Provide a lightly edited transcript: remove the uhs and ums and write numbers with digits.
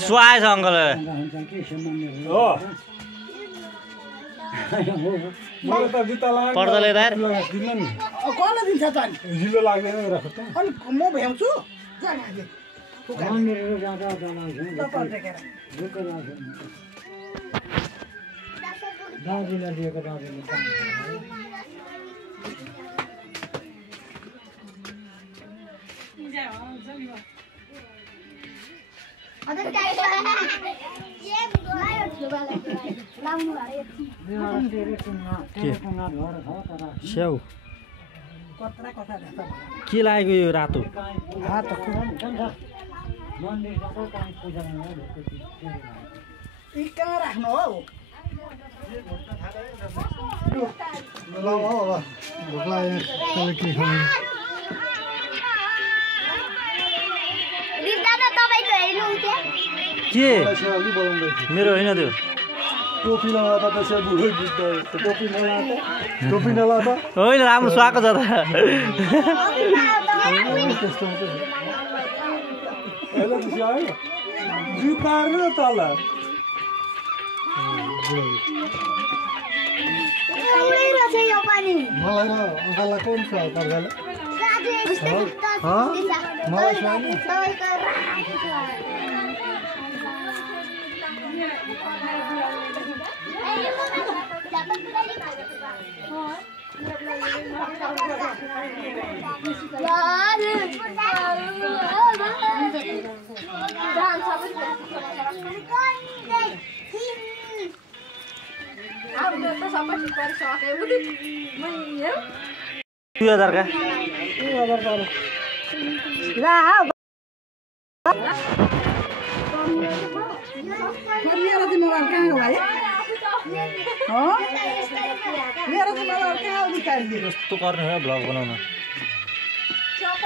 सुहाएछ uncle पर्दा लिएर कसले दिन्छ त जिल्लो लाग्दैन राख्छ अनि म भ्याउँछु दाजुलाई दिएको दाजुले स्याउ के लागेको यो रातो कहाँ राख्नु हो भोक लाग्यो के खाने के मेरो होइन त्यो टोपी लगाउँदा त्यसै बुढो गीत टोपी नलाउँदा टोपी नलाउँदा होइन राम्रो सुहाएको छ त त्यस्तो आयो जिउ पार्नु न तल मलाई र अङ्कललाई कोन छ पर्खाले मलाई सुहाएन मेरो चाहिँ मोबाइल कहाँ गयो भाइ मेरो चाहिँ मोबाइल कहाँ निकालिदियो यस्तो गर्ने हो ब्लग बनाउन